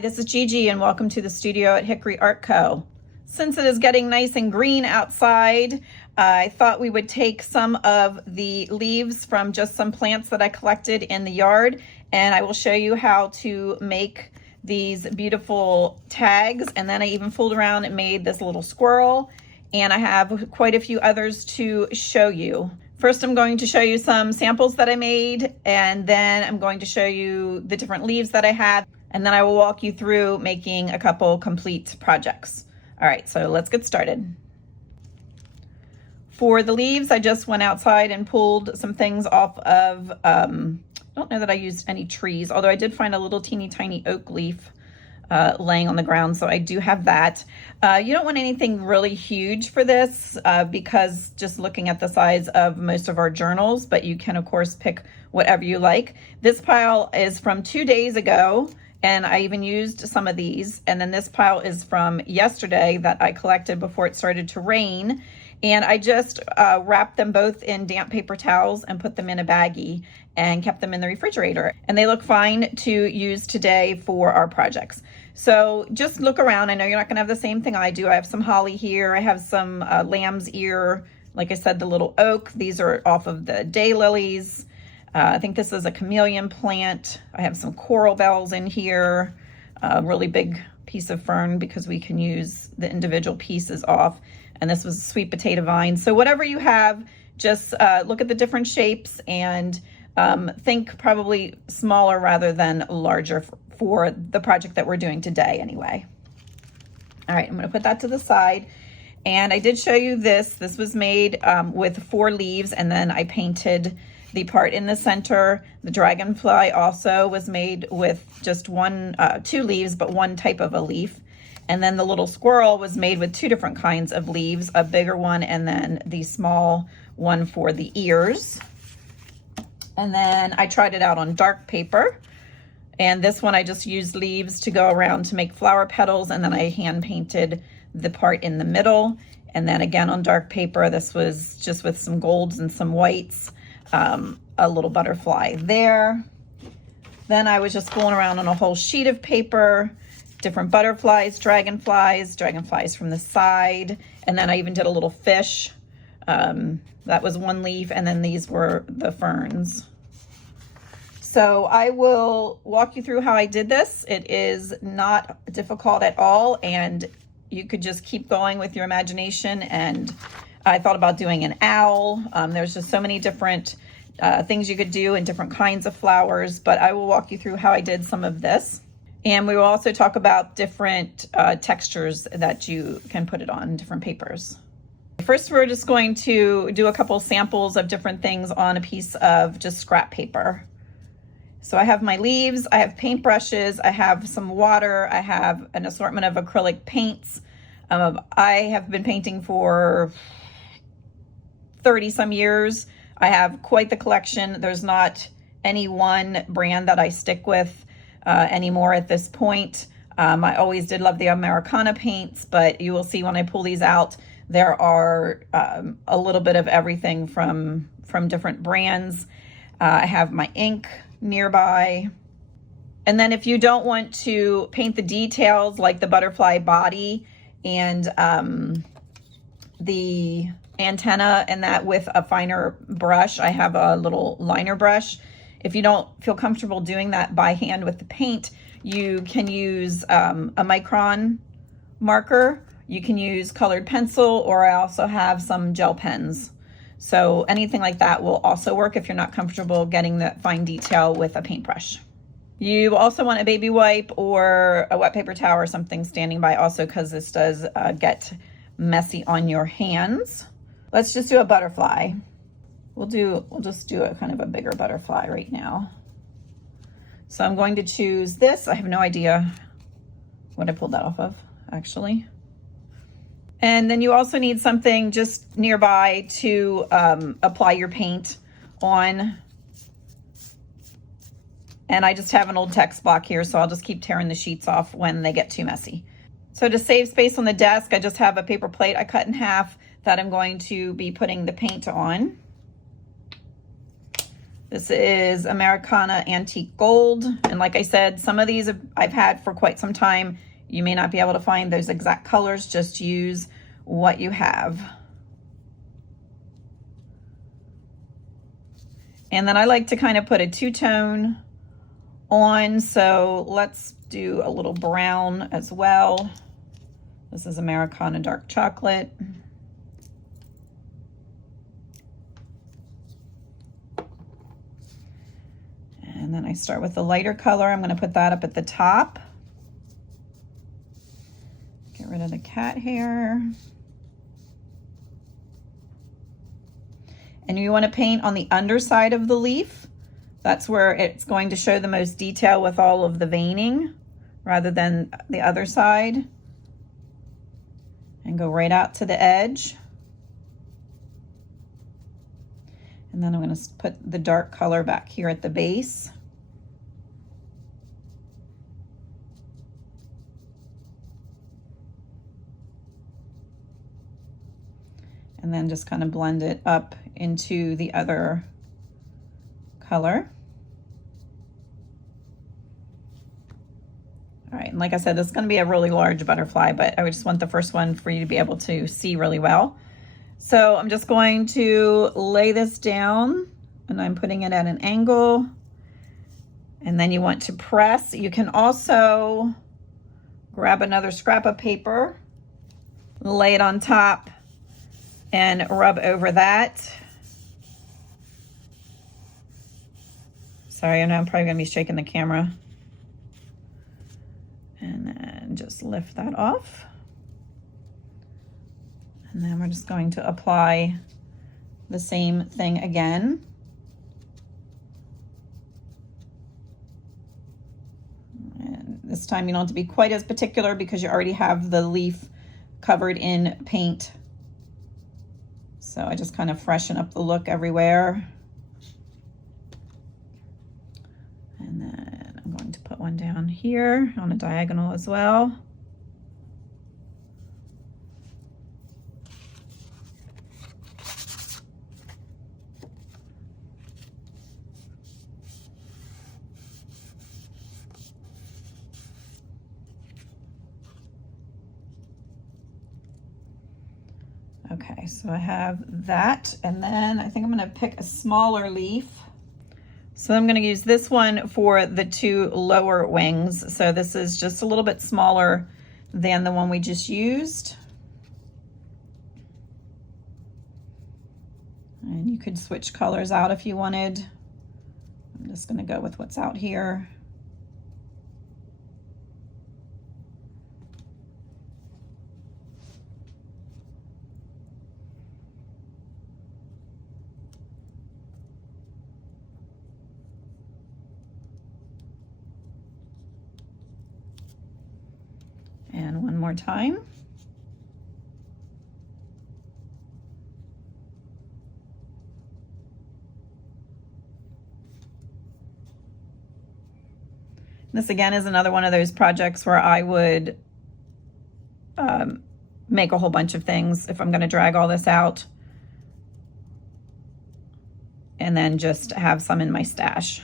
This is Gigi and welcome to the studio at Hickory Art Co. Since it is getting nice and green outside, I thought we would take some of the leaves from just some plants that I collected in the yard, and I will show you how to make these beautiful tags. And then I even fooled around and made this little squirrel, and I have quite a few others to show you. First, I'm going to show you some samples that I made, and then I'm going to show you the different leaves that I have. And then I will walk you through making a couple complete projects. All right, so let's get started. For the leaves, I just went outside and pulled some things off of, I don't know that I used any trees, although I did find a little teeny tiny oak leaf laying on the ground, so I do have that. You don't want anything really huge for this because just looking at the size of most of our journals, but you can of course pick whatever you like. This pile is from 2 days ago, and I even used some of these. And then this pile is from yesterday that I collected before it started to rain. And I just wrapped them both in damp paper towels and put them in a baggie and kept them in the refrigerator. And they look fine to use today for our projects. So just look around. I know you're not gonna have the same thing I do. I have some holly here. I have some lamb's ear. Like I said, the little oak. These are off of the daylilies. I think this is a chameleon plant. I have some coral bells in here, a really big piece of fern because we can use the individual pieces off. And this was a sweet potato vine. So whatever you have, just look at the different shapes and think probably smaller rather than larger for the project that we're doing today anyway. All right, I'm gonna put that to the side. And I did show you this. This was made with 4 leaves, and then I painted the part in the center. The dragonfly also was made with just 2 leaves, but one type of a leaf. And then the little squirrel was made with 2 different kinds of leaves, a bigger one and then the small one for the ears. And then I tried it out on dark paper. And this one I just used leaves to go around to make flower petals, and then I hand painted the part in the middle. And then again on dark paper, this was just with some golds and some whites. A little butterfly there. Then I was just fooling around on a whole sheet of paper, different butterflies, dragonflies from the side. And then I even did a little fish. That was 1 leaf, and then these were the ferns. So I will walk you through how I did this. It is not difficult at all, and you could just keep going with your imagination. And I thought about doing an owl. There's just so many different things you could do and different kinds of flowers, but I will walk you through how I did some of this. And we will also talk about different textures that you can put it on, different papers. First, we're just going to do a couple samples of different things on a piece of just scrap paper. So I have my leaves, I have paintbrushes, I have some water, I have an assortment of acrylic paints. I have been painting for 30 some years. I have quite the collection. There's not any one brand that I stick with anymore at this point. I always did love the Americana paints, but you will see when I pull these out, there are a little bit of everything from different brands. I have my ink nearby. And then if you don't want to paint the details like the butterfly body and the antenna and that with a finer brush, I have a little liner brush. If you don't feel comfortable doing that by hand with the paint, you can use a micron marker. You can use colored pencil, or I also have some gel pens. So anything like that will also work if you're not comfortable getting that fine detail with a paintbrush. You also want a baby wipe or a wet paper towel or something standing by also, because this does get messy on your hands. Let's just do a butterfly. We'll just do a kind of a bigger butterfly right now. So I'm going to choose this. I have no idea what I pulled that off of, actually. And then you also need something just nearby to apply your paint on. And I just have an old text block here, so I'll just keep tearing the sheets off when they get too messy. So to save space on the desk, I just have a paper plate I cut in half that I'm going to be putting the paint on. This is Americana Antique Gold. And like I said, some of these I've had for quite some time. You may not be able to find those exact colors. Just use what you have. And then I like to kind of put a two-tone on. So let's do a little brown as well. This is Americana Dark Chocolate. And then I start with the lighter color. I'm going to put that up at the top. Get rid of the cat hair. And you want to paint on the underside of the leaf. That's where it's going to show the most detail with all of the veining rather than the other side. And go right out to the edge. And then I'm going to put the dark color back here at the base. And then just kind of blend it up into the other color. All right, and like I said, this is going to be a really large butterfly, but I just want the first one for you to be able to see really well. So I'm just going to lay this down, and I'm putting it at an angle. And then you want to press. You can also grab another scrap of paper, lay it on top, and rub over that. Sorry, I know I'm probably gonna be shaking the camera. And then just lift that off. And then we're just going to apply the same thing again. And this time you don't have to be quite as particular because you already have the leaf covered in paint. So I just kind of freshen up the look everywhere. And then I'm going to put one down here on a diagonal as well. Okay, so I have that, and then I think I'm gonna pick a smaller leaf. So I'm gonna use this one for the two lower wings. So this is just a little bit smaller than the one we just used. And you could switch colors out if you wanted. I'm just gonna go with what's out here. And one more time. This again is another one of those projects where I would make a whole bunch of things if I'm going to drag all this out, and then just have some in my stash.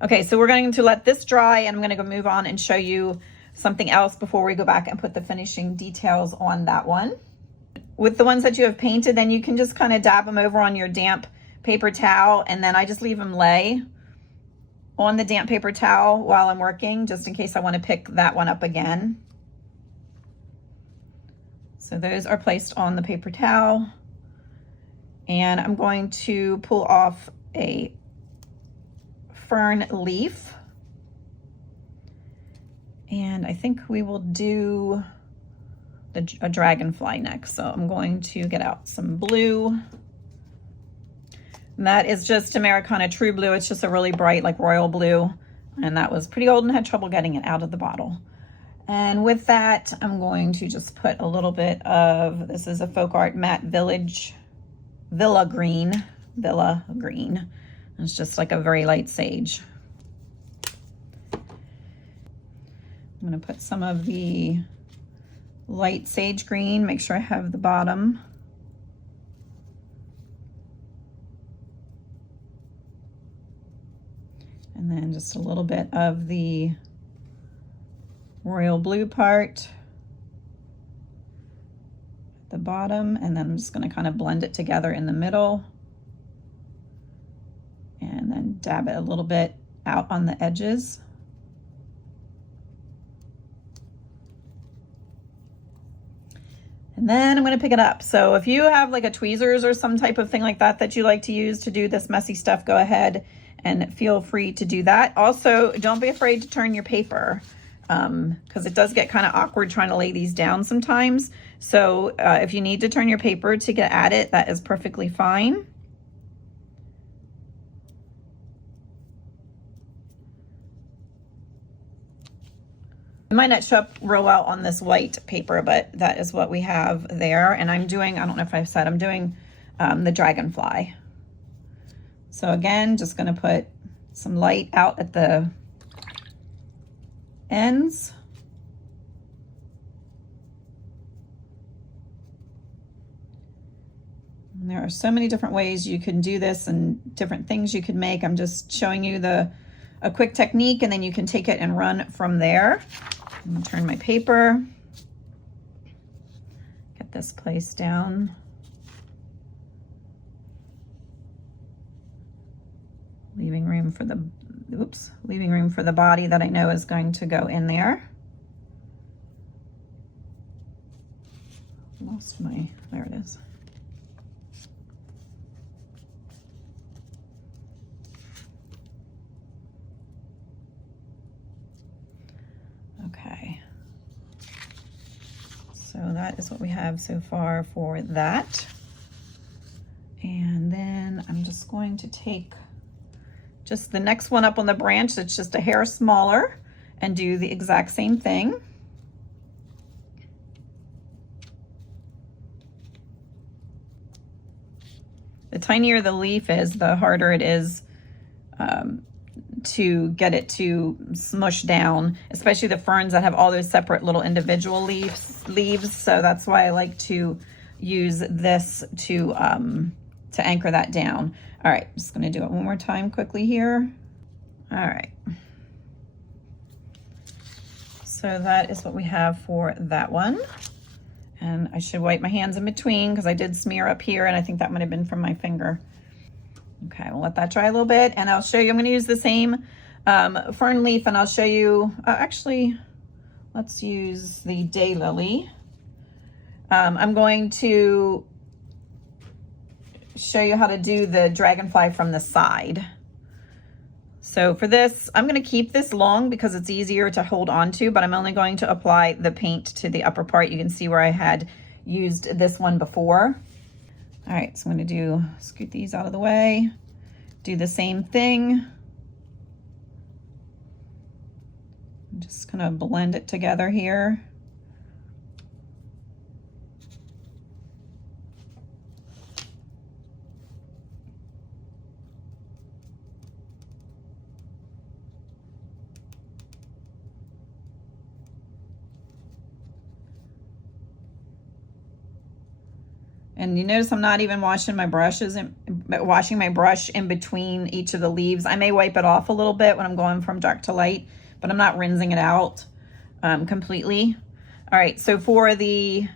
Okay, so we're going to let this dry, and I'm going to go move on and show you something else before we go back and put the finishing details on that one. With the ones that you have painted, then you can just kind of dab them over on your damp paper towel, and then I just leave them lay on the damp paper towel while I'm working, just in case I want to pick that one up again. So those are placed on the paper towel, and I'm going to pull off a fern leaf. And I think we will do a dragonfly next. So I'm going to get out some blue. And that is just Americana True Blue. It's just a really bright, like royal blue. And that was pretty old and had trouble getting it out of the bottle. And with that, I'm going to just put a little bit of, this is a Folk Art Matte Villa Green. It's just like a very light sage. I'm going to put some of the light sage green, make sure I have the bottom. just a little bit of the royal blue part at the bottom, and then I'm just going to kind of blend it together in the middle, and then dab it a little bit out on the edges. And then I'm going to pick it up. So if you have like a tweezers or some type of thing like that that you like to use to do this messy stuff, go ahead and feel free to do that. Also, don't be afraid to turn your paper, because it does get kind of awkward trying to lay these down sometimes. So if you need to turn your paper to get at it, that is perfectly fine. It might not show up real well on this white paper, but that is what we have there. And I'm doing, I don't know if I've said, I'm doing the dragonfly. So again, just going to put some light out at the ends. And there are so many different ways you can do this and different things you can make. I'm just showing you a quick technique, and then you can take it and run from there. I'm going to turn my paper, get this placed down. Leaving room for the, leaving room for the body that I know is going to go in there. Lost my, there it is. Okay, so that is what we have so far for that. And then I'm just going to take just the next one up on the branch that's just a hair smaller and do the exact same thing. The tinier the leaf is, the harder it is to get it to smush down, especially the ferns that have all those separate little individual leaves. So that's why I like to use this to anchor that down. All right, just gonna do it one more time quickly here. All right. So that is what we have for that one. And I should wipe my hands in between because I did smear up here, and I think that might have been from my finger. Okay, we'll let that dry a little bit, and I'll show you. I'm going to use the same fern leaf, and I'll show you, actually, let's use the daylily. I'm going to show you how to do the dragonfly from the side. So for this, I'm going to keep this long because it's easier to hold on to, but I'm only going to apply the paint to the upper part. You can see where I had used this one before. All right, so I'm going to scoot these out of the way, do the same thing. I'm just going to blend it together here. And you notice I'm not even washing my brush in between each of the leaves. I may wipe it off a little bit when I'm going from dark to light, but I'm not rinsing it out completely. All right, so for the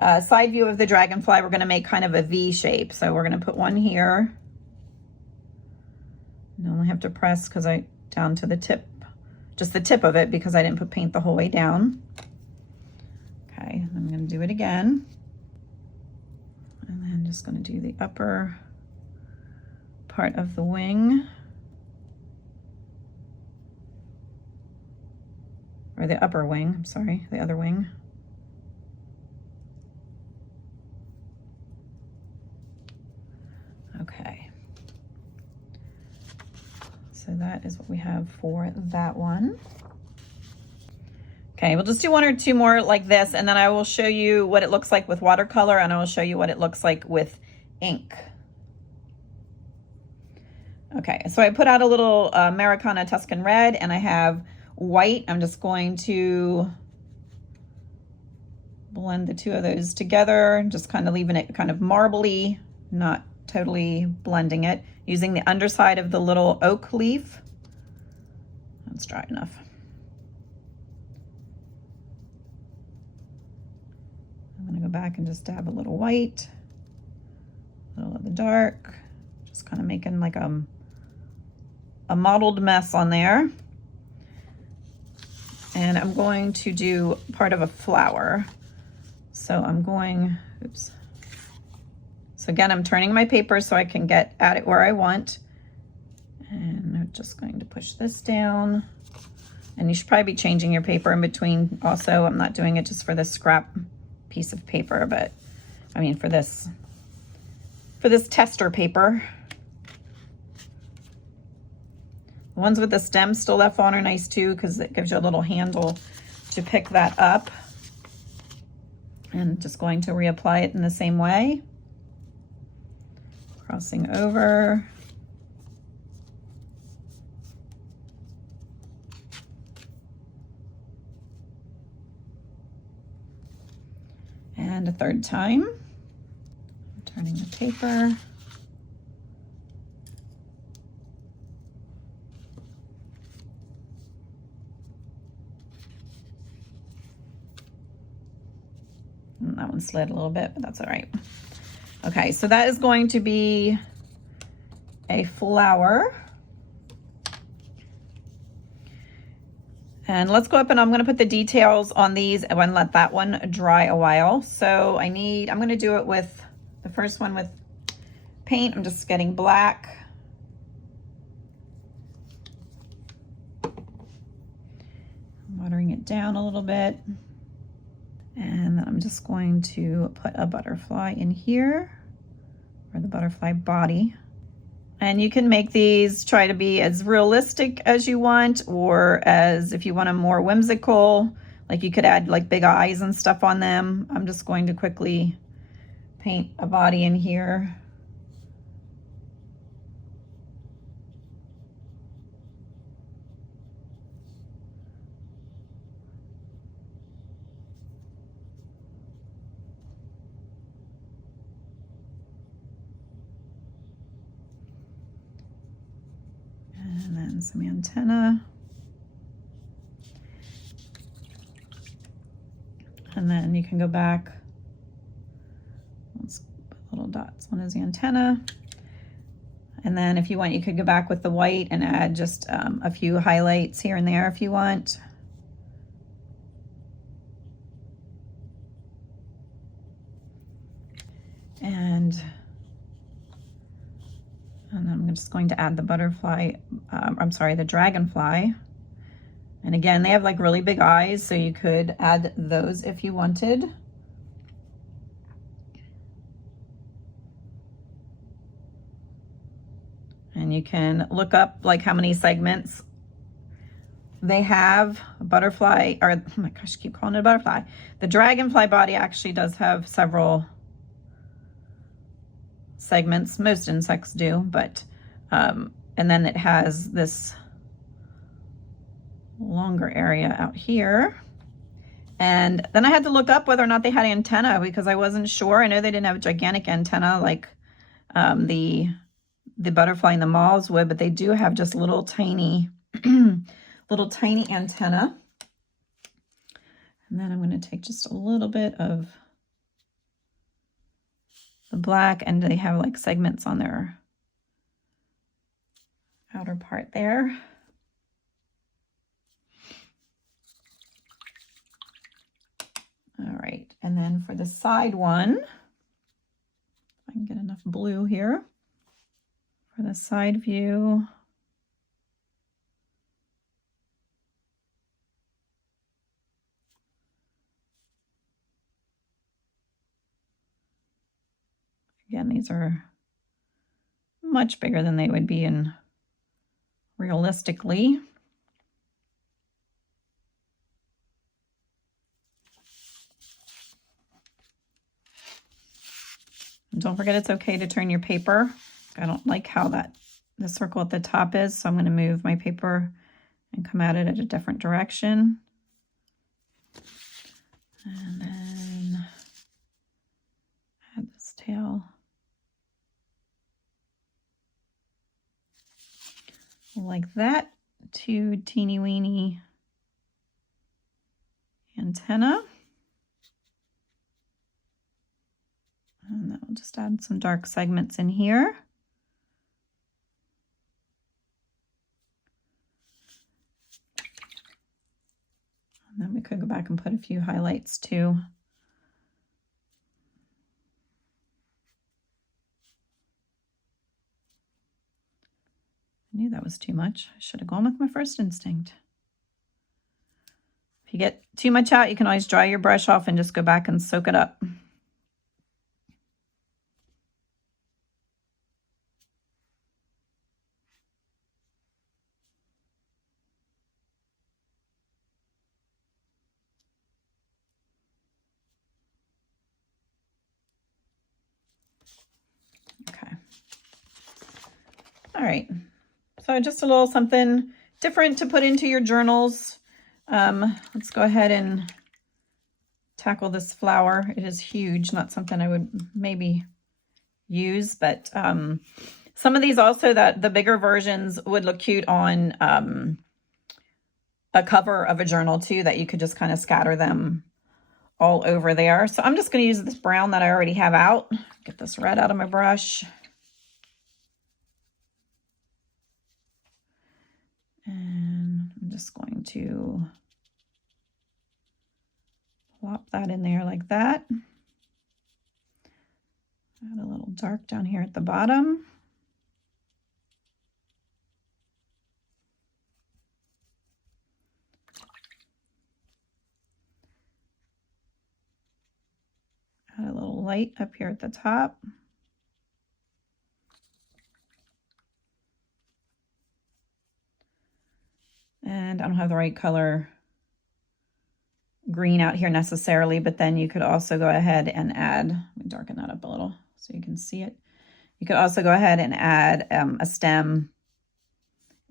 side view of the dragonfly, we're gonna make kind of a V shape. So we're gonna put one here. And I only have to press down to the tip, just the tip of it, because I didn't put paint the whole way down. Okay, I'm gonna do it again. And then just going to do the upper part of the wing, or the upper wing, I'm sorry, the other wing. Okay. So that is what we have for that one. Okay, we'll just do one or two more like this, and then I will show you what it looks like with watercolor, and I will show you what it looks like with ink. Okay, so I put out a little Americana Tuscan red, and I have white. I'm just going to blend the two of those together, just kind of leaving it kind of marbly, not totally blending it, using the underside of the little oak leaf. That's dry enough. I'm going to go back and just dab a little white, a little of the dark, just kind of making like a mottled mess on there. And I'm going to do part of a flower. So I'm going, oops. So again, I'm turning my paper so I can get at it where I want. And I'm just going to push this down. And you should probably be changing your paper in between also. I'm not doing it just for this scrap piece of paper, but I mean for this tester paper. The ones with the stems still left on are nice too, because it gives you a little handle to pick that up. And just going to reapply it in the same way. Crossing over. And a third time. Turning the paper. And that one slid a little bit, but that's all right. Okay, so that is going to be a flower. And let's go up and I'm gonna put the details on these and let that one dry a while. So I'm gonna do it with the first one with paint. I'm just getting black. Watering it down a little bit. And then I'm just going to put a butterfly in here, or the butterfly body. And you can make these try to be as realistic as you want, or as if you want them more whimsical, like you could add like big eyes and stuff on them. I'm just going to quickly paint a body in here. And then some antenna. And then you can go back. Let's put little dots. One is the antenna. And then if you want, you could go back with the white and add just a few highlights here and there if you want. And then I'm just going to add the butterfly, the dragonfly. And again, they have like really big eyes, so you could add those if you wanted. And you can look up like how many segments they have. A butterfly, or oh my gosh, I keep calling it a butterfly. The dragonfly body actually does have several segments. Most insects do, but and then it has this longer area out here. And then I had to look up whether or not they had antenna, because I wasn't sure. I know they didn't have a gigantic antenna like the butterfly and the moths would, but they do have just little tiny little tiny antenna. And then I'm going to take just a little bit of the black, and they have like segments on their outer part there. All right, and then for the side one, if I can get enough blue here, for the side view, again, these are much bigger than they would be in realistically. And don't forget, it's okay to turn your paper. I don't like how the circle at the top is, so I'm going to move my paper and come at it at a different direction. And then add this tail. Like that. 2 teeny weeny antenna. And then we'll just add some dark segments in here. And then we could go back and put a few highlights too. I knew that was too much. I should have gone with my first instinct. If you get too much out, you can always dry your brush off and just go back and soak it up. Okay. All right. So just a little something different to put into your journals. Let's go ahead and tackle this flower. It is huge, not something I would maybe use, but some of these also, that the bigger versions would look cute on a cover of a journal too, that you could just kind of scatter them all over there. So I'm just going to use this brown that I already have out. Get this red out of my brush. And I'm just going to plop that in there like that. Add a little dark down here at the bottom. Add a little light up here at the top. And I don't have the right color green out here necessarily, but then you could also go ahead and add, let me darken that up a little so you can see it. You could also go ahead and add a stem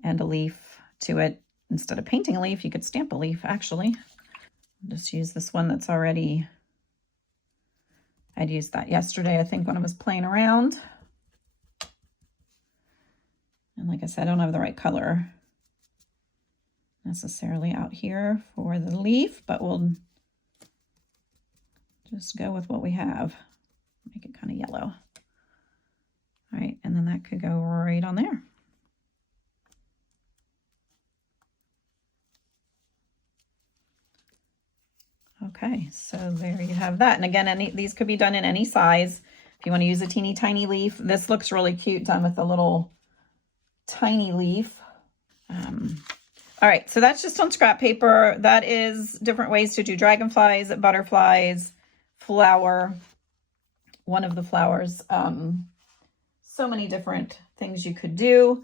and a leaf to it. Instead of painting a leaf, you could stamp a leaf actually. Just use this one that's already, I'd used that yesterday, I think, when I was playing around. And like I said, I don't have the right color necessarily out here for the leaf, but we'll just go with what we have. Make it kind of yellow. All right, and then that could go right on there. Okay, so there you have that. And again, these could be done in any size. If you want to use a teeny tiny leaf, this looks really cute done with a little tiny leaf. All right, so that's just on scrap paper. That is different ways to do dragonflies, butterflies, flower, one of the flowers. So many different things you could do.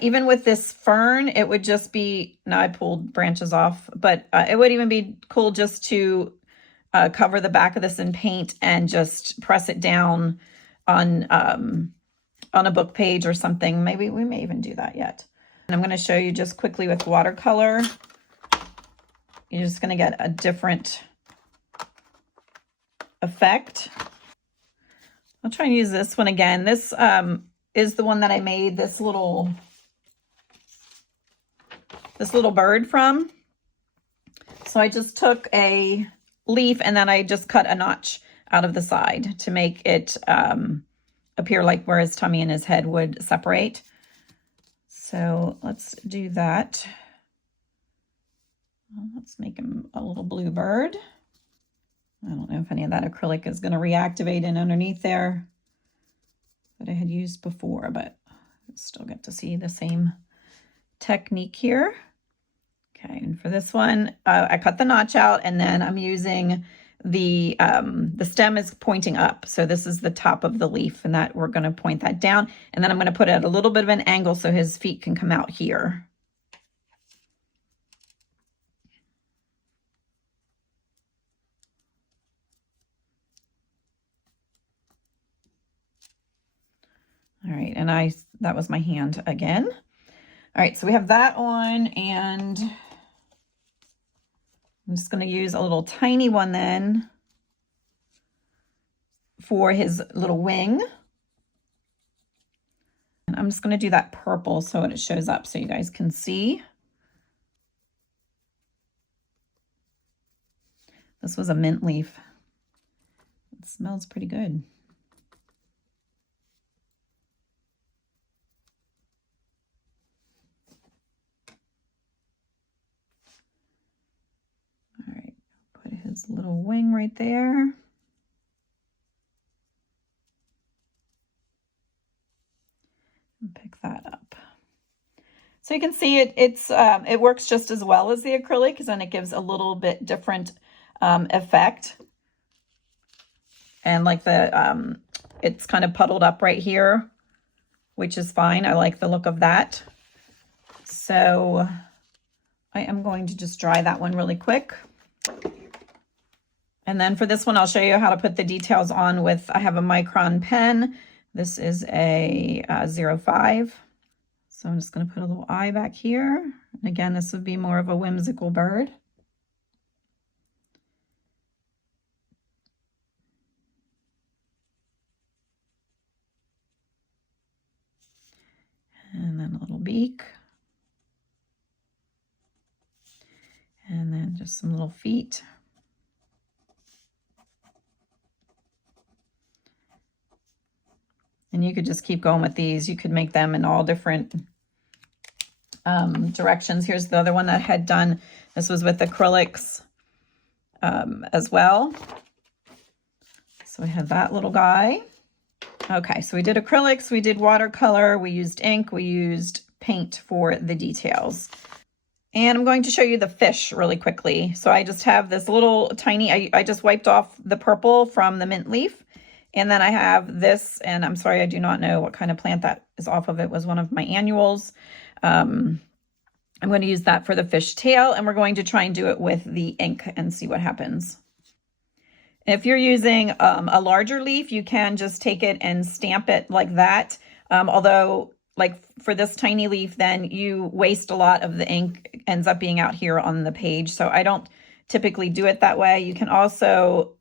Even with this fern, it would just be, now I pulled branches off, but it would even be cool just to cover the back of this in paint and just press it down on a book page or something. Maybe we may even do that yet. And I'm going to show you just quickly with watercolor. You're just going to get a different effect. I'll try and use this one again. This is the one that I made this little bird from. So I just took a leaf and then I just cut a notch out of the side to make it appear like where his tummy and his head would separate. So let's do that. Well, let's make him a little blue bird. I don't know if any of that acrylic is going to reactivate in underneath there that I had used before, but I still get to see the same technique here. Okay, and for this one, I cut the notch out, and then I'm using the stem is pointing up. So this is the top of the leaf, and that we're going to point that down. And then I'm going to put it at a little bit of an angle so his feet can come out here. All right, and that was my hand again. All right, so we have that on, and I'm just going to use a little tiny one then for his little wing. And I'm just going to do that purple so it shows up so you guys can see. This was a mint leaf. It smells pretty good. All right, put his little wing right there. And pick that up. So you can see it works just as well as the acrylic, because then it gives a little bit different effect. And like it's kind of puddled up right here, which is fine. I like the look of that. So I am going to just dry that one really quick. And then for this one, I'll show you how to put the details on with, I have a micron pen. This is a 05. So I'm just going to put a little eye back here. And again, this would be more of a whimsical bird. And then a little beak. And then just some little feet. And you could just keep going with these. You could make them in all different directions. Here's the other one that I had done. This was with acrylics as well. So we had that little guy. Okay, so we did acrylics, we did watercolor, we used ink, we used paint for the details. And I'm going to show you the fish really quickly. So I just have this little tiny, I just wiped off the purple from the mint leaf. And then I have this, and I'm sorry, I do not know what kind of plant that is off of. It was one of my annuals. I'm going to use that for the fish tail, and we're going to try and do it with the ink and see what happens. If you're using a larger leaf, you can just take it and stamp it like that. Although, like for this tiny leaf, then you waste a lot of the ink, ends up being out here on the page. So I don't typically do it that way. You can also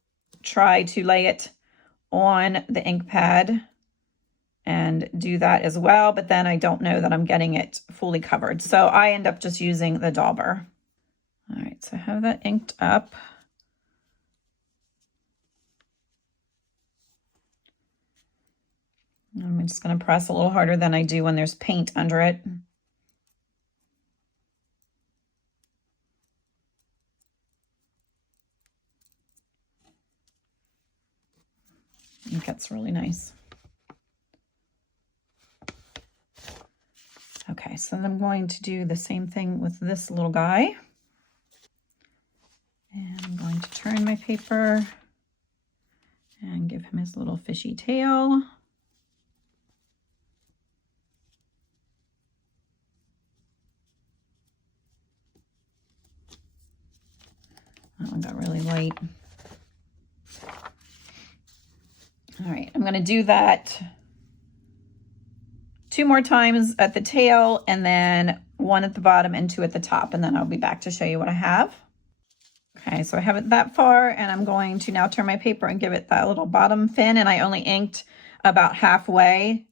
try to lay it on the ink pad and do that as well, but then I don't know that I'm getting it fully covered. So I end up just using the dauber. All right, so I have that inked up. I'm just going to press a little harder than I do when there's paint under it. It gets really nice. Okay, so then I'm going to do the same thing with this little guy. And I'm going to turn my paper and give him his little fishy tail. That one got really light. All right, I'm going to do that 2 more times at the tail, and then 1 at the bottom and 2 at the top, and then I'll be back to show you what I have. Okay, so I have it that far, and I'm going to now turn my paper and give it that little bottom fin, and I only inked about halfway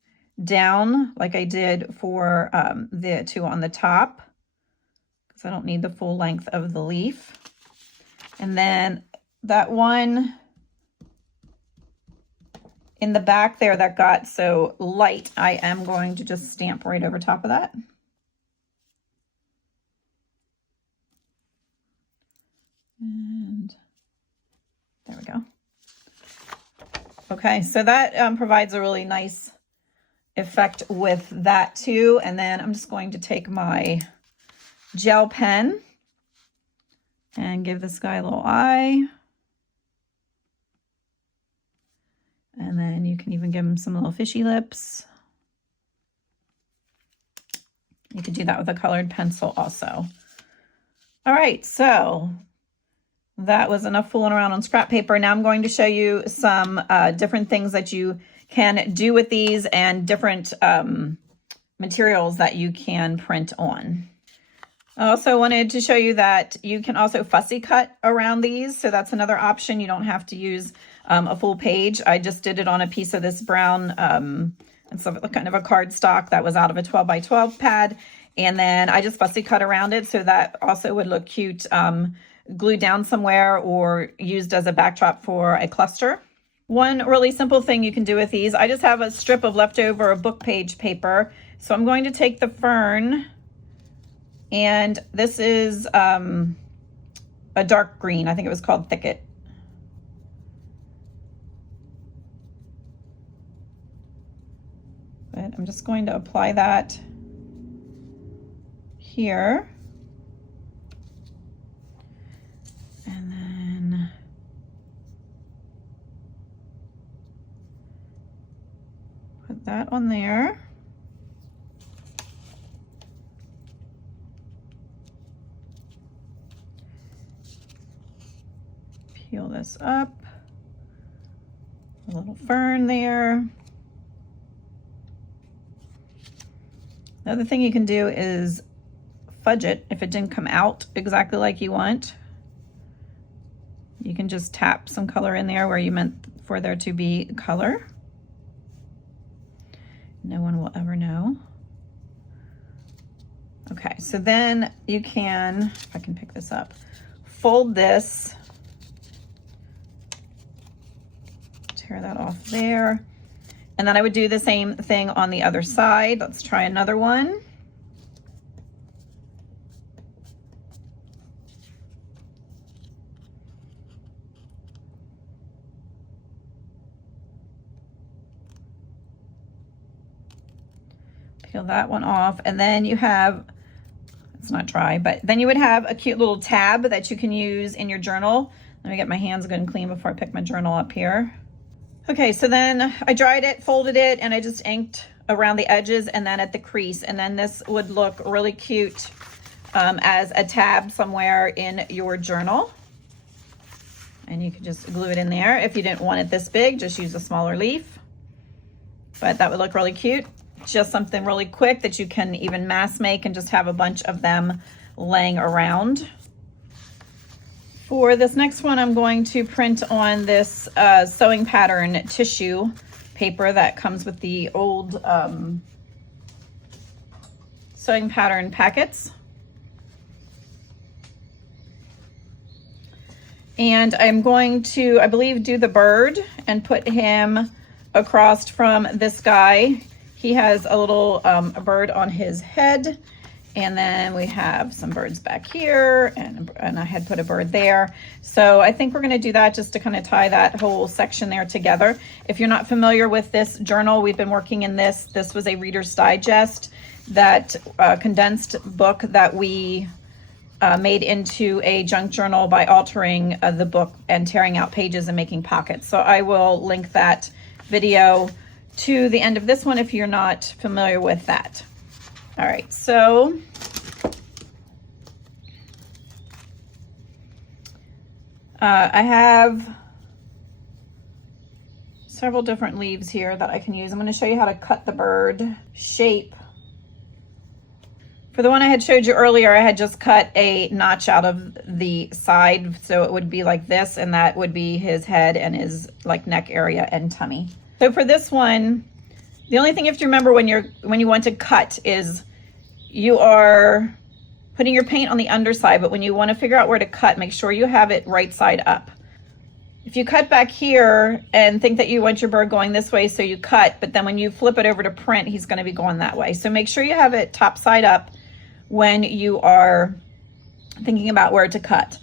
down like I did for the 2 on the top, because I don't need the full length of the leaf. And then that one in the back there that got so light, I am going to just stamp right over top of that. And there we go. Okay, so that provides a really nice effect with that too. And then I'm just going to take my gel pen and give this guy a little eye. And then you can even give him some little fishy lips. You could do that with a colored pencil also. All right, so that was enough fooling around on scrap paper. Now I'm going to show you some different things that you can do with these and different materials that you can print on. I also wanted to show you that you can also fussy cut around these. So that's another option. You don't have to use a full page. I just did it on a piece of this brown, it's kind of a cardstock that was out of a 12 by 12 pad. And then I just fussy cut around it. So that also would look cute glued down somewhere or used as a backdrop for a cluster. One really simple thing you can do with these, I just have a strip of leftover book page paper. So I'm going to take the fern, and this is a dark green. I think it was called Thicket. But I'm just going to apply that here. And then put that on there. Peel this up. A little fern there. Another thing you can do is fudge it if it didn't come out exactly like you want. You can just tap some color in there where you meant for there to be color. No one will ever know. Okay, so then you can, if I can pick this up, fold this, tear that off there. And then I would do the same thing on the other side. Let's try another one. Peel that one off, and then you have, it's not dry, but then you would have a cute little tab that you can use in your journal. Let me get my hands good and clean before I pick my journal up here. Okay, so then I dried it, folded it, and I just inked around the edges and then at the crease. And then this would look really cute as a tab somewhere in your journal. And you could just glue it in there. If you didn't want it this big, just use a smaller leaf. But that would look really cute. Just something really quick that you can even mass make and just have a bunch of them laying around. For this next one, I'm going to print on this sewing pattern tissue paper that comes with the old sewing pattern packets. And I'm going to, I believe, do the bird and put him across from this guy. He has a little a bird on his head. And then we have some birds back here, and I had put a bird there. So I think we're going to do that just to kind of tie that whole section there together. If you're not familiar with this journal, we've been working in this. This was a Reader's Digest, that condensed book that we made into a junk journal by altering the book and tearing out pages and making pockets. So I will link that video to the end of this one if you're not familiar with that. All right, so I have several different leaves here that I can use. I'm going to show you how to cut the bird shape. For the one I had showed you earlier, I had just cut a notch out of the side, so it would be like this, and that would be his head and his like neck area and tummy. So for this one, the only thing you have to remember when you want to cut is you are putting your paint on the underside, but when you want to figure out where to cut, make sure you have it right side up. If you cut back here and think that you want your bird going this way, so you cut, but then when you flip it over to print, he's going to be going that way. So make sure you have it top side up when you are thinking about where to cut.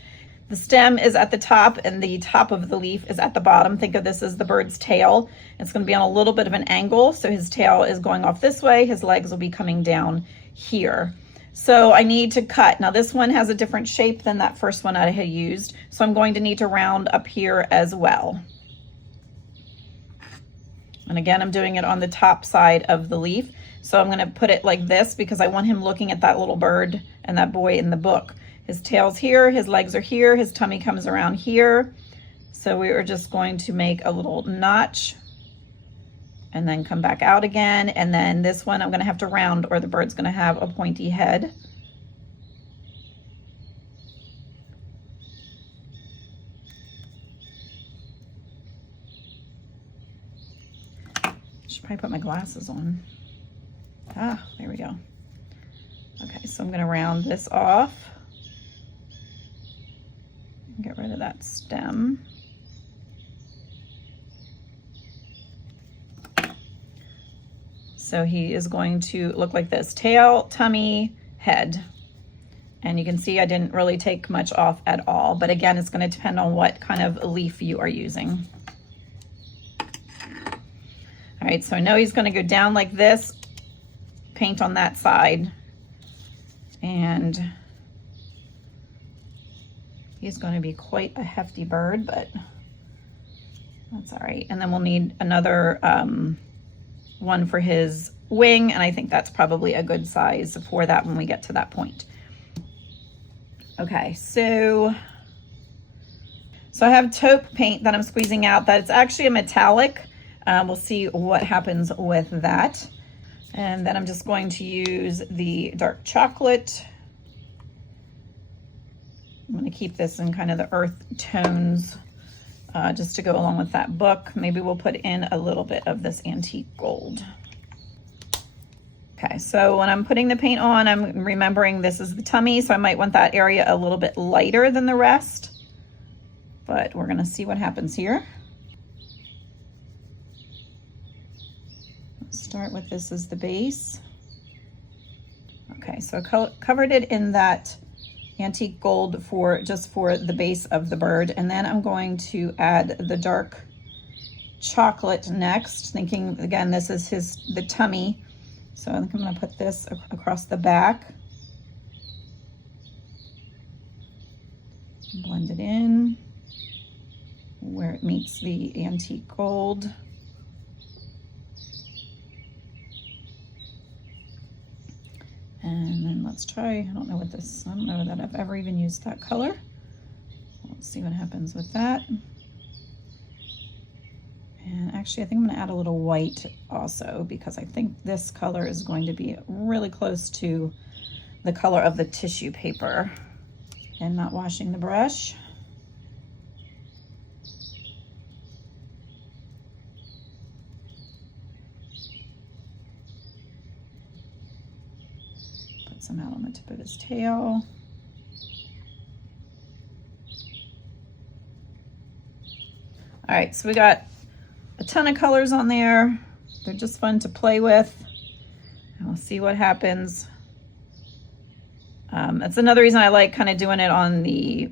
The stem is at the top and the top of the leaf is at the bottom. Think of this as the bird's tail. It's going to be on a little bit of an angle, so his tail is going off this way, his legs will be coming down here. So I need to cut. Now this one has a different shape than that first one I had used, so I'm going to need to round up here as well. And again, I'm doing it on the top side of the leaf. So I'm going to put it like this because I want him looking at that little bird and that boy in the book. His tail's here, his legs are here, his tummy comes around here. So we are just going to make a little notch and then come back out again. And then this one I'm going to have to round, or the bird's going to have a pointy head. Should probably put my glasses on. Ah, there we go. Okay, so I'm going to round this off. get rid of that stem. So he is going to look like this: tail, tummy, head. And you can see I didn't really take much off at all, but again, it's going to depend on what kind of leaf you are using. All right, so I know he's going to go down like this, paint on that side, and he's going to be quite a hefty bird, but that's all right. And then we'll need another one for his wing, and I think that's probably a good size for that when we get to that point. Okay, so I have taupe paint that I'm squeezing out. That's actually a metallic. We'll see what happens with that. And then I'm just going to use the dark chocolate. I'm going to keep this in kind of the earth tones just to go along with that book. Maybe we'll put in a little bit of this antique gold. Okay, so when I'm putting the paint on, I'm remembering this is the tummy, so I might want that area a little bit lighter than the rest, but we're gonna see what happens here. Let's start with this as the base. Okay, so I covered it in that antique gold just for the base of the bird, and then I'm going to add the dark chocolate next, thinking again this is the tummy. So I think I'm going to put this across the back, blend it in where it meets the antique gold. And then let's try, I don't know that I've ever even used that color. Let's see what happens with that. And actually, I think I'm going to add a little white also, because I think this color is going to be really close to the color of the tissue paper. And not washing the brush. Put some out on the tip of his tail. All right, so we got a ton of colors on there. They're just fun to play with. And we'll see what happens. That's another reason I like kind of doing it on the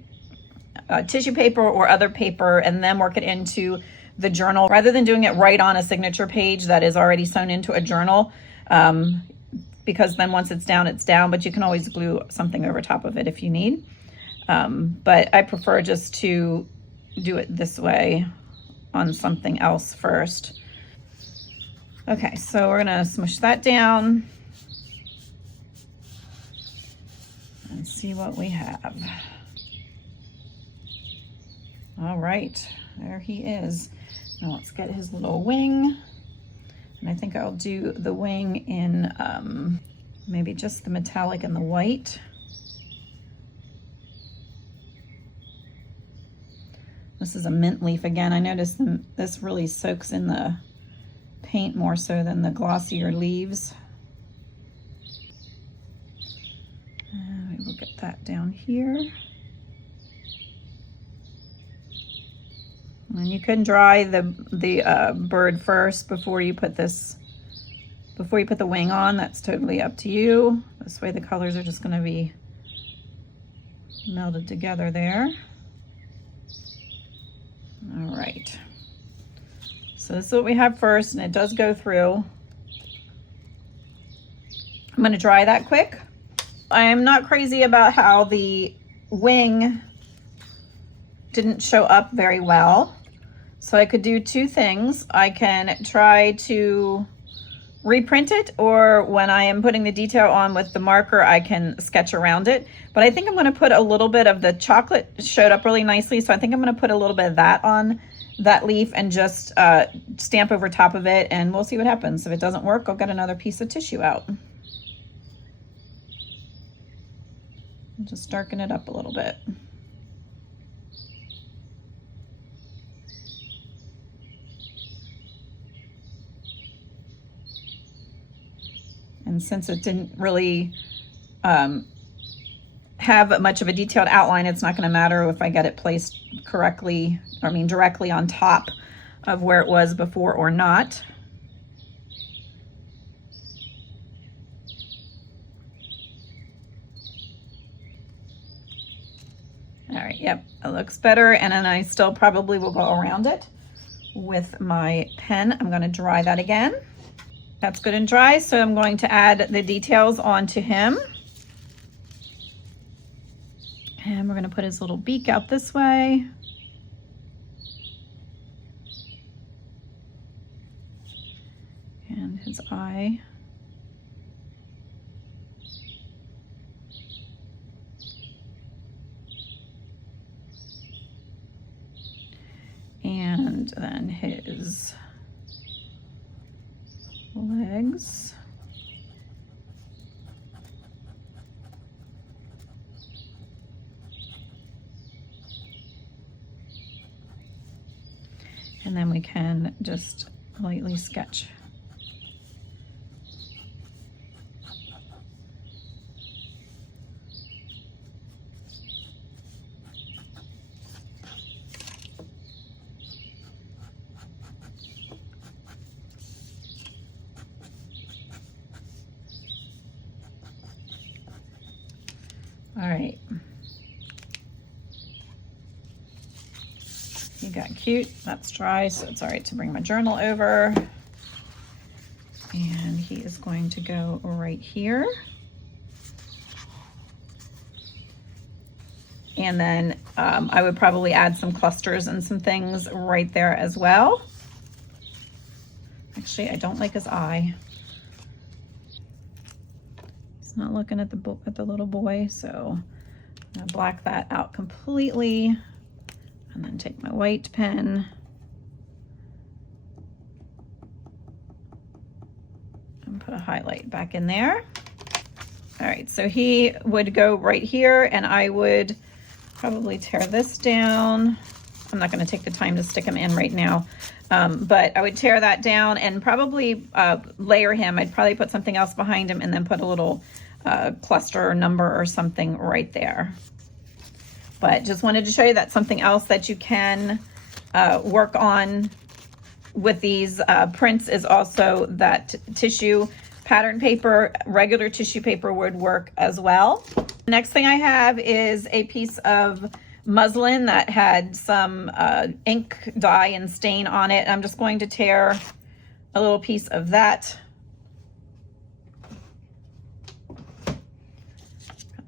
tissue paper or other paper and then work it into the journal rather than doing it right on a signature page that is already sewn into a journal. Because then once it's down, but you can always glue something over top of it if you need. But I prefer just to do it this way on something else first. Okay, so we're gonna smush that down and see what we have. All right, there he is. Now let's get his little wing. And I think I'll do the wing in maybe just the metallic and the white. This is a mint leaf again. I noticed this really soaks in the paint more so than the glossier leaves. We will get that down here. And you can dry the bird first before you put the wing on. That's totally up to you. This way the colors are just going to be melded together there. All right, so this is what we have first, and it does go through. I'm going to dry that quick. I am not crazy about how the wing didn't show up very well, so I could do two things. I can try to reprint it, or when I am putting the detail on with the marker, I can sketch around it. But I think I'm going to put a little bit of the chocolate, showed up really nicely, so I think I'm going to put a little bit of that on that leaf and just stamp over top of it, and we'll see what happens. If it doesn't work, I'll get another piece of tissue out. Just darken it up a little bit. And since it didn't really have have much of a detailed outline, it's not going to matter if I get it placed correctly, I mean directly on top of where it was before or not. All right, yep, it looks better. And then I still probably will go around it with my pen. I'm going to dry that again. That's good and dry, so I'm going to add the details onto him. And we're going to put his little beak out this way. And his eye. And then his legs. And then we can just lightly sketch. All right. He got cute. That's dry, so it's all right to bring my journal over. And he is going to go right here. And then I would probably add some clusters and some things right there as well. Actually, I don't like his eye. Not looking at the little boy, so I'm gonna black that out completely, and then take my white pen and put a highlight back in there. All right, so he would go right here, and I would probably tear this down. I'm not going to take the time to stick him in right now, but I would tear that down and probably layer him. I'd probably put something else behind him and then put a little cluster or number or something right there. But just wanted to show you that's something else that you can work on with these prints is also that tissue pattern paper. Regular tissue paper would work as well. Next thing I have is a piece of muslin that had some ink dye and stain on it. I'm just going to tear a little piece of that. Got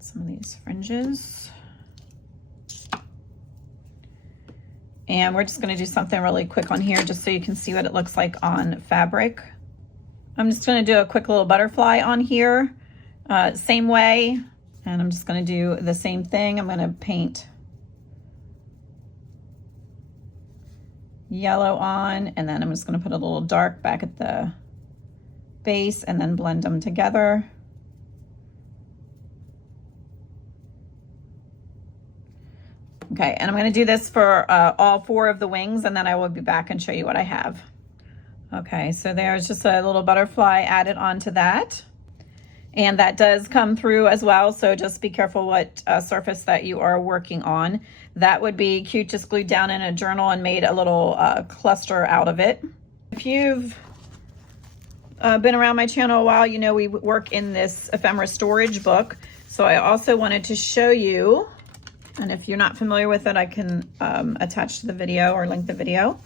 some of these fringes. And we're just going to do something really quick on here just so you can see what it looks like on fabric. I'm just going to do a quick little butterfly on here, same way. And I'm just going to do the same thing. I'm going to paint yellow on, and then I'm just going to put a little dark back at the base and then blend them together. Okay, and I'm going to do this for all 4 of the wings, and then I will be back and show you what I have. Okay, so there's just a little butterfly added onto that. And that does come through as well, so just be careful what surface that you are working on. That would be cute, just glued down in a journal and made a little cluster out of it. If you've been around my channel a while, you know we work in this ephemera storage book. So I also wanted to show you, and if you're not familiar with it, I can attach to the video or link the video.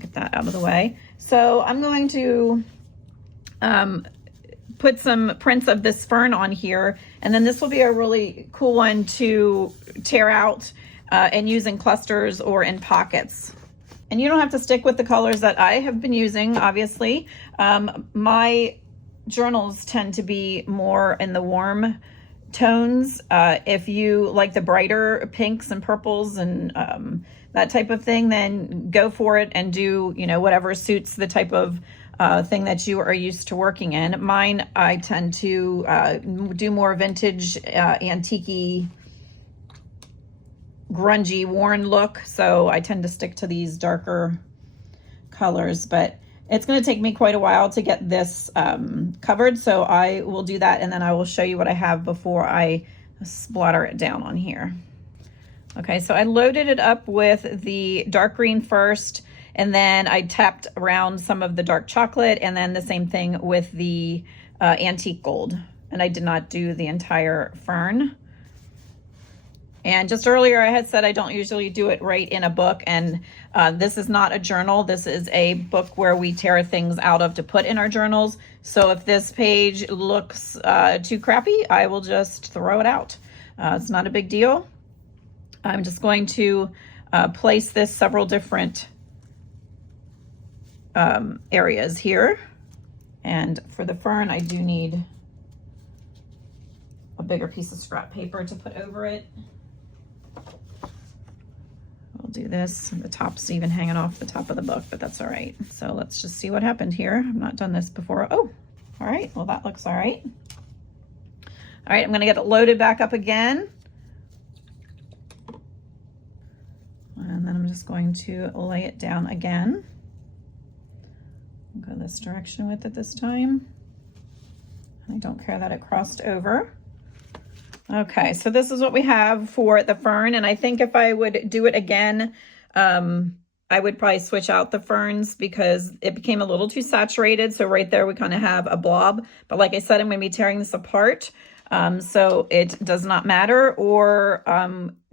Get that out of the way. So I'm going to put some prints of this fern on here, and then this will be a really cool one to tear out and use in clusters or in pockets. And you don't have to stick with the colors that I have been using, obviously. My journals tend to be more in the warm tones. If you like the brighter pinks and purples and that type of thing, then go for it and do, you know, whatever suits the type of thing that you are used to working in. Mine, I tend to do more vintage, antique-y, grungy, worn look. So I tend to stick to these darker colors, but it's going to take me quite a while to get this covered. So I will do that, and then I will show you what I have before I splatter it down on here. Okay, so I loaded it up with the dark green first, and then I tapped around some of the dark chocolate, and then the same thing with the antique gold. And I did not do the entire fern. And just earlier I had said I don't usually do it right in a book, and this is not a journal. This is a book where we tear things out of to put in our journals. So if this page looks too crappy, I will just throw it out. It's not a big deal. I'm just going to place this several different areas here. And for the fern, I do need a bigger piece of scrap paper to put over it. We'll do this. The top's even hanging off the top of the book, but that's all right. So let's just see what happened here. I've not done this before. Oh, all right. Well, that looks all right. All right, I'm gonna get it loaded back up again. And then I'm just going to lay it down again. I'll go this direction with it this time. I don't care that it crossed over. Okay, so this is what we have for the fern, and I think if I would do it again, I would probably switch out the ferns because it became a little too saturated. So right there, we kind of have a blob. But like I said, I'm going to be tearing this apart, so it does not matter. Or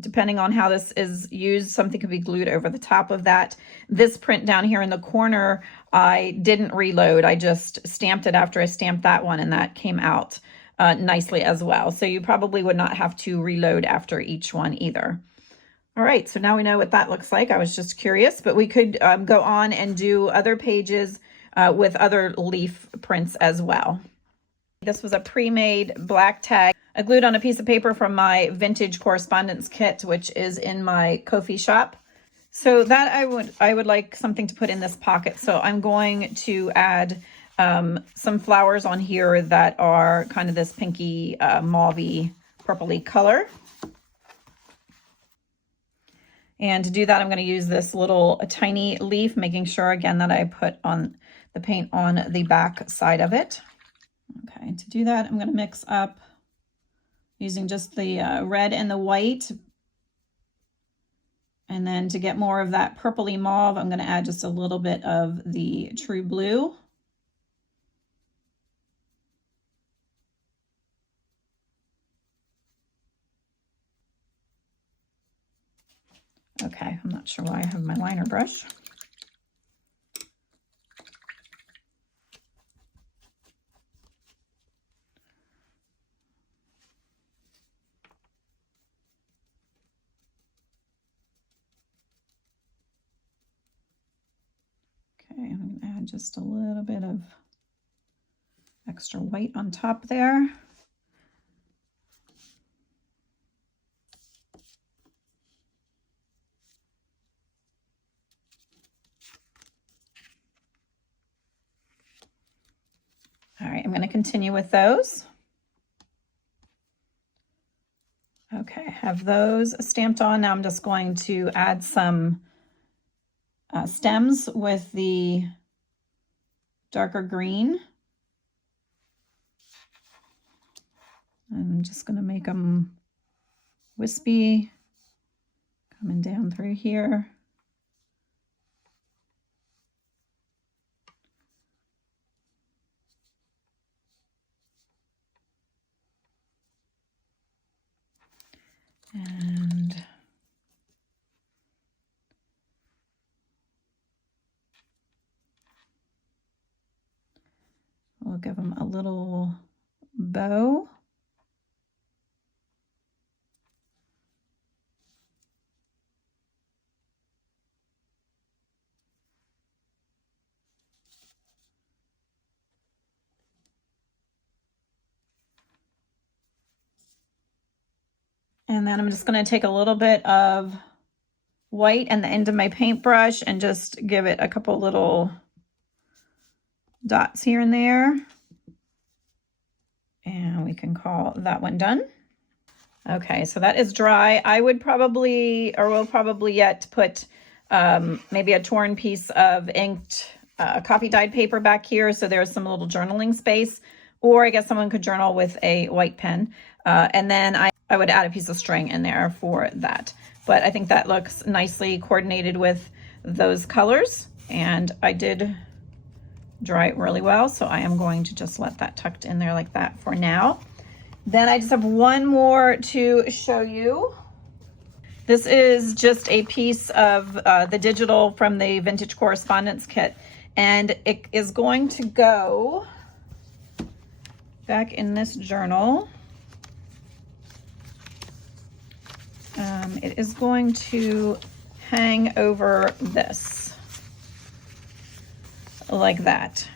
depending on how this is used, something could be glued over the top of that. This print down here in the corner, I didn't reload. I just stamped it after I stamped that one, and that came out nicely as well. So you probably would not have to reload after each one either. All right, so now we know what that looks like. I was just curious, but we could go on and do other pages with other leaf prints as well. This was a pre-made black tag I glued on a piece of paper from my vintage correspondence kit, which is in my Ko-fi shop. So that I would like something to put in this pocket. So I'm going to add some flowers on here that are kind of this pinky, mauvey, purpley color. And to do that, I'm going to use this little tiny leaf, making sure again that I put on the paint on the back side of it. Okay, to do that, I'm going to mix up using just the red and the white. And then to get more of that purpley mauve, I'm going to add just a little bit of the true blue. Okay, I'm not sure why I have my liner brush. Okay, I'm going to add just a little bit of extra white on top there. All right, I'm going to continue with those. Okay, I have those stamped on. Now I'm just going to add some stems with the darker green. I'm just going to make them wispy, coming down through here. And we'll give them a little bow. And then I'm just going to take a little bit of white and the end of my paintbrush and just give it a couple little dots here and there. And we can call that one done. Okay, so that is dry. I would probably, or will probably yet put maybe a torn piece of inked coffee dyed paper back here. So there's some little journaling space. or I guess someone could journal with a white pen. And then I would add a piece of string in there for that. But I think that looks nicely coordinated with those colors. And I did dry it really well, so I am going to just let that tucked in there like that for now. Then I just have one more to show you. This is just a piece of the digital from the Vintage Correspondence Kit, and it is going to go back in this journal. It is going to hang over this like that.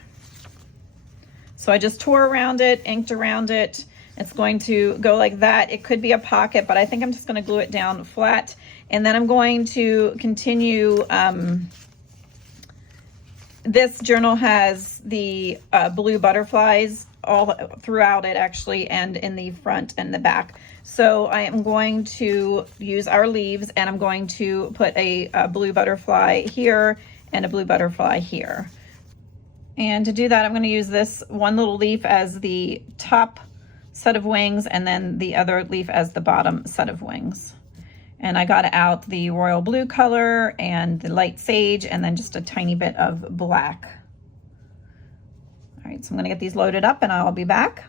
So I just tore around it, inked around it. It's going to go like that. It could be a pocket, but I think I'm just going to glue it down flat. And then I'm going to continue. This journal has the blue butterflies all throughout it actually, and in the front and the back. So I am going to use our leaves, and I'm going to put a blue butterfly here and a blue butterfly here. And to do that, I'm going to use this one little leaf as the top set of wings, and then the other leaf as the bottom set of wings. And I got out the royal blue color and the light sage, and then just a tiny bit of black. All right, so I'm gonna get these loaded up and I'll be back.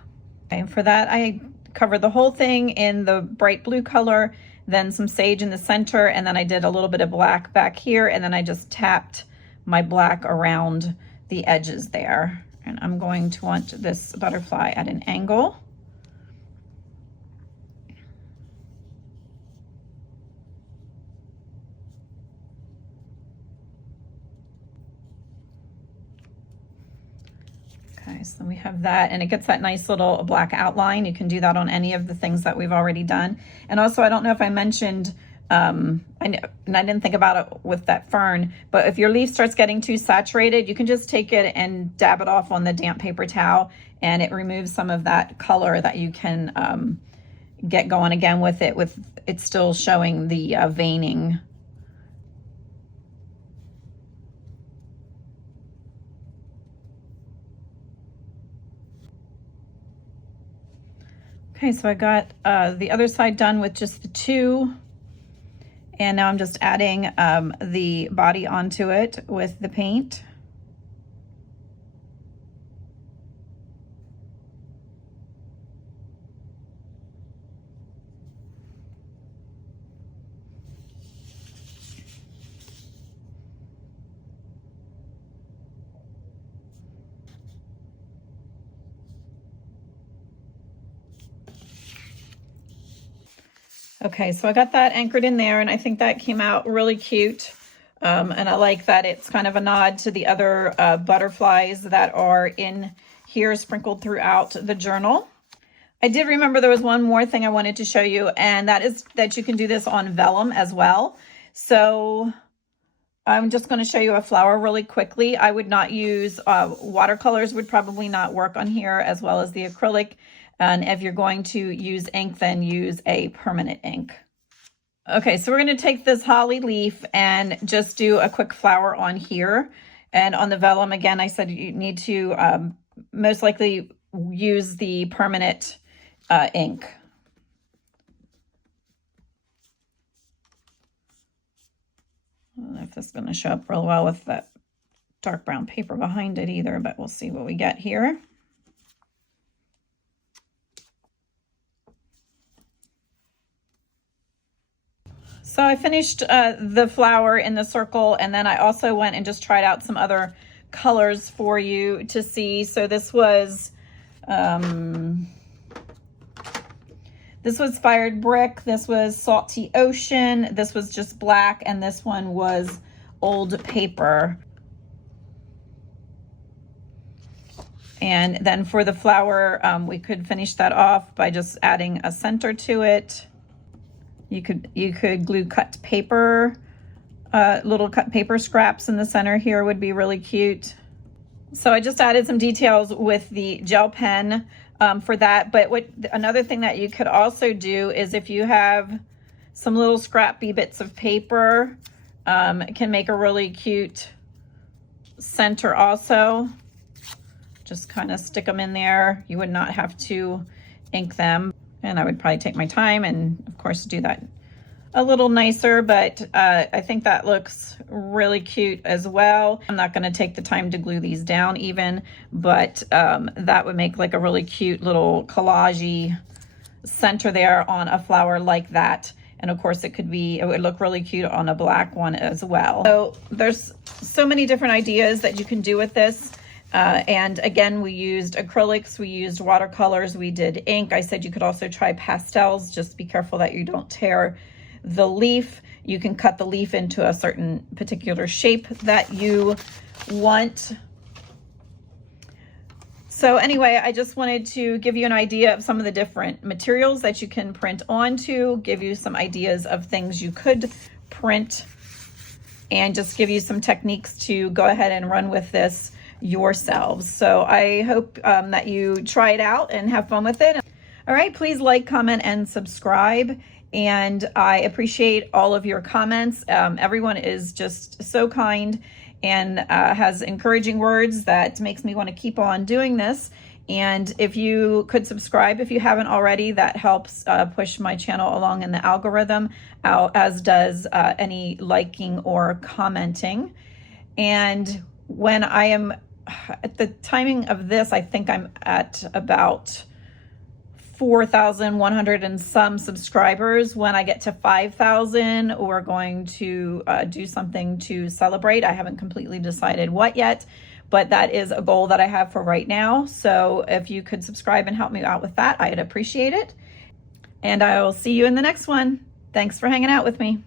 Okay, and for that, I covered the whole thing in the bright blue color, then some sage in the center, and then I did a little bit of black back here, and then I just tapped my black around the edges there. And I'm going to want this butterfly at an angle. Okay, so we have that, and it gets that nice little black outline. You can do that on any of the things that we've already done. And also, I don't know if I mentioned, and I didn't think about it with that fern, but if your leaf starts getting too saturated, you can just take it and dab it off on the damp paper towel, and it removes some of that color that you can get going again with it, with it still showing the veining. Okay, so I got the other side done with just the two, and now I'm just adding the body onto it with the paint. Okay, so I got that anchored in there, and I think that came out really cute. And I like that it's kind of a nod to the other butterflies that are in here sprinkled throughout the journal. I did remember there was one more thing I wanted to show you, and that is that you can do this on vellum as well. So I'm just going to show you a flower really quickly. I would not use watercolors, would probably not work on here, as well as the acrylic. And if you're going to use ink, then use a permanent ink. Okay, so we're going to take this holly leaf and just do a quick flower on here. And on the vellum, again, I said you need to most likely use the permanent ink. I don't know if this is going to show up real well with that dark brown paper behind it either, but we'll see what we get here. So I finished the flower in the circle, and then I also went and just tried out some other colors for you to see. So this was fired brick, this was salty ocean, this was just black, and this one was old paper. And then for the flower, we could finish that off by just adding a center to it. You could glue cut paper, little cut paper scraps in the center here would be really cute. So I just added some details with the gel pen for that. But another thing that you could also do is if you have some little scrappy bits of paper, it can make a really cute center also. Just kind of stick them in there. You would not have to ink them. And I would probably take my time and of course do that a little nicer, but I think that looks really cute as well. I'm not going to take the time to glue these down even, but that would make like a really cute little collage-y center there on a flower like that. And of course it would look really cute on a black one as well. So there's so many different ideas that you can do with this. And again, we used acrylics, we used watercolors, we did ink. I said you could also try pastels. Just be careful that you don't tear the leaf. You can cut the leaf into a certain particular shape that you want. So anyway, I just wanted to give you an idea of some of the different materials that you can print onto, give you some ideas of things you could print, and just give you some techniques to go ahead and run with this yourselves. So I hope that you try it out and have fun with it. All right, please like, comment, and subscribe. And I appreciate all of your comments. Everyone is just so kind and has encouraging words that makes me want to keep on doing this. And if you could subscribe if you haven't already, that helps push my channel along in the algorithm, as does any liking or commenting. And when I am at the timing of this, I think I'm at about 4,100 and some subscribers. When I get to 5,000, we're going to do something to celebrate. I haven't completely decided what yet, but that is a goal that I have for right now. So if you could subscribe and help me out with that, I'd appreciate it. And I will see you in the next one. Thanks for hanging out with me.